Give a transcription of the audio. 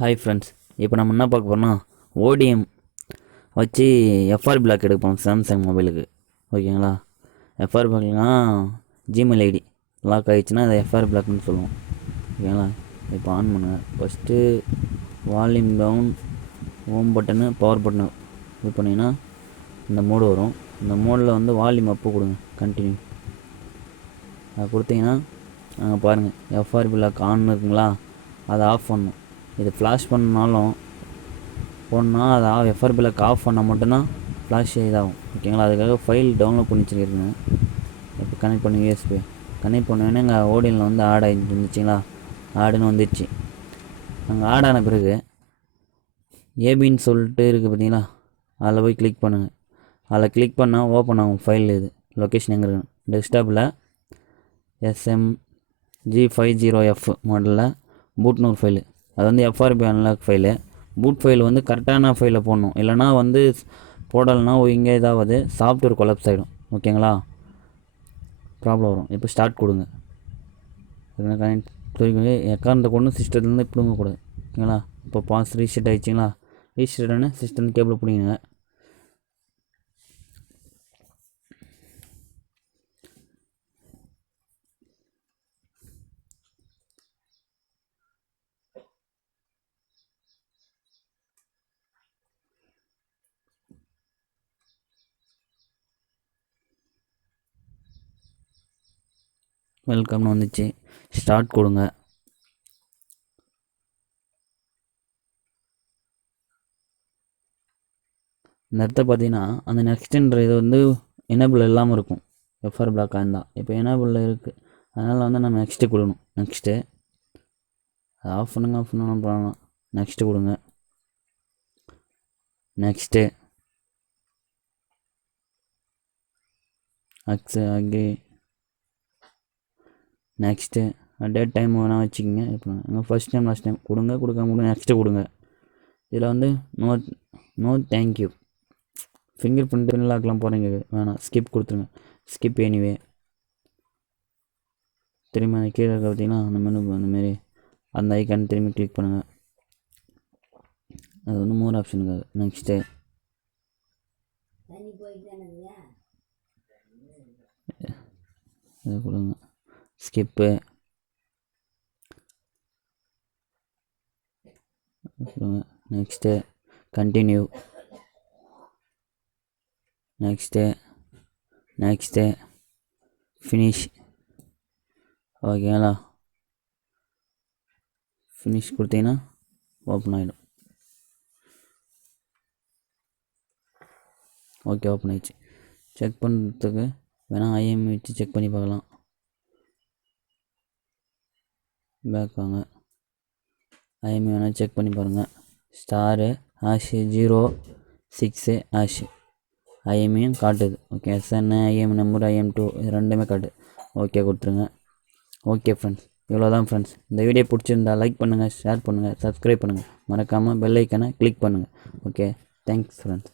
Hi friends, இப்போ நம்ம என்ன பார்க்க போகிறோம்னா ஓடிஎம் வச்சு எஃப்ஆர் பிளாக் எடுப்போம் சாம்சங் மொபைலுக்கு. ஓகேங்களா? எஃப்ஆர் பிளாக்னா ஜிமெயில் ஐடி லாக் ஆகிடுச்சுன்னா அதை எஃப்ஆர் பிளாக்னு சொல்லுவோம். ஓகேங்களா? இப்போ ஆன் பண்ணுங்கள். First volume down, home button, power button இது பண்ணிங்கன்னா இந்த மோடு வரும். இந்த மோடில் வந்து வால்யூம் அப்பு கொடுங்க, கண்டினியூ. அதை கொடுத்தீங்கன்னா பாருங்கள் எஃப்ஆர் பிளாக் ஆன் இருக்குங்களா, அதை ஆஃப் பண்ணணும். இது ஃப்ளாஷ் பண்ணாலும் போனால் அதை எஃப்ஆர் பிளாக் ஆஃப் பண்ணால் மட்டும்தான் ஃப்ளாஷ் இதாகும். ஓகேங்களா? அதுக்காக ஃபைல் டவுன்லோட் பண்ணி வச்சுருக்கேன். இப்போ கனெக்ட் பண்ணி யூஎஸ்பி கனெக்ட் பண்ணுவேன்னா எங்கள் ஓடியில் வந்து ஆட் ஆகிட்டு இருந்துச்சுங்களா, ஆடுன்னு வந்துடுச்சு. நாங்கள் ஆட் ஆன பிறகு ஏபின்னு சொல்லிட்டு இருக்குது பார்த்தீங்களா, அதில் போய் கிளிக் பண்ணுங்கள். அதில் கிளிக் பண்ணால் ஓப்பன் ஆகும் ஃபைல். இது லொக்கேஷன் எங்கே இருக்குன்னு டெஸ்க்டாப்பில் SM-G570F மாடலில் பூட்னு ஒரு ஃபைலு. அது வந்து FRP unlock file. Boot file வந்து கரெக்டான ஃபைலை போடணும், இல்லைனா வந்து போடலைன்னா இங்கே ஏதாவது சாஃப்ட்வேர் கொலாப்ஸ் ஆகிடும். ஓகேங்களா? ப்ராப்ளம் வரும். இப்போ ஸ்டார்ட் கொடுங்க. எக்காரணத்தை கொண்டு சிஸ்டத்துலேருந்து பிடுங்கக்கூடாது. ஓகேங்களா? இப்போ பாஸ் ரீசெட் ஆகிடுச்சிங்களா? ரீசெட் ஆனால் சிஸ்டம் கேபிள் பிடிங்க. வெல்கம்னு வந்துச்சு. ஸ்டார்ட் கொடுங்க. இந்த இடத்த பார்த்தீங்கன்னா அந்த நெக்ஸ்ட்ன்ற இது வந்து எனேபிள் இல்லாமல் இருக்கும். எஃப்ஆர் பிளாக்காக இருந்தால் இப்போ எனேபிளில் இருக்குது. அதனால் வந்து நம்ம நெக்ஸ்ட்டு கொடுக்கணும். நெக்ஸ்ட்டு அதை ஆஃப் பண்ணுங்க பண்ணலாம். நெக்ஸ்ட்டு கொடுங்க. நெக்ஸ்ட்டு அங்கே நெக்ஸ்ட்டு டேட் டைம் வேணால் வச்சுக்கோங்க. இப்போ ஃபஸ்ட் டைம் லாஸ்ட் டைம் கொடுங்க. நெக்ஸ்ட்டு கொடுங்க. இதில் வந்து நோ தேங்க்யூ ஃபிங்கர் பிரிண்ட் லாக்லாம் போகிறீங்க வேணாம், ஸ்கிப் கொடுத்துருங்க. Skip anyway. திரும்பி அந்த கீழே இருக்க பார்த்தீங்கன்னா அந்த மெனு அந்தமாரி அந்த ஐக்கான் திரும்பி கிளிக் பண்ணுங்கள். அது வந்து மோர் ஆப்ஷனுக்கு. நெக்ஸ்ட்டு இது கொடுங்க. ஸ்கிப்பு கொடுங்க. Next continue. Next finish. ஓகேங்களா? ஃபினிஷ் கொடுத்தீங்கன்னா ஓப்பன் ஆகிடும். ஓகே, ஓப்பன் ஆகிடுச்சு. செக் பண்ணுறதுக்கு வேணால் ஐஎம்இ வச்சு செக் பண்ணி பார்க்கலாம். பேக் வாங்க. ஐஎம்இ வேணால் செக் பண்ணி பாருங்கள். ஸ்டாரு #06 ஐஎம்இயும் காட்டுது. Okay, SN IIM number IM2 இது ரெண்டுமே காட்டுது. ஓகே கொடுத்துருங்க. ஓகே ஃப்ரெண்ட்ஸ், இவ்வளோதான் ஃப்ரெண்ட்ஸ். இந்த வீடியோ பிடிச்சிருந்தா லைக் பண்ணுங்கள், ஷேர் பண்ணுங்கள், சப்ஸ்கிரைப் பண்ணுங்கள். மறக்காமல் பெல் ஐக்கனை கிளிக் பண்ணுங்கள். Okay, thanks friends.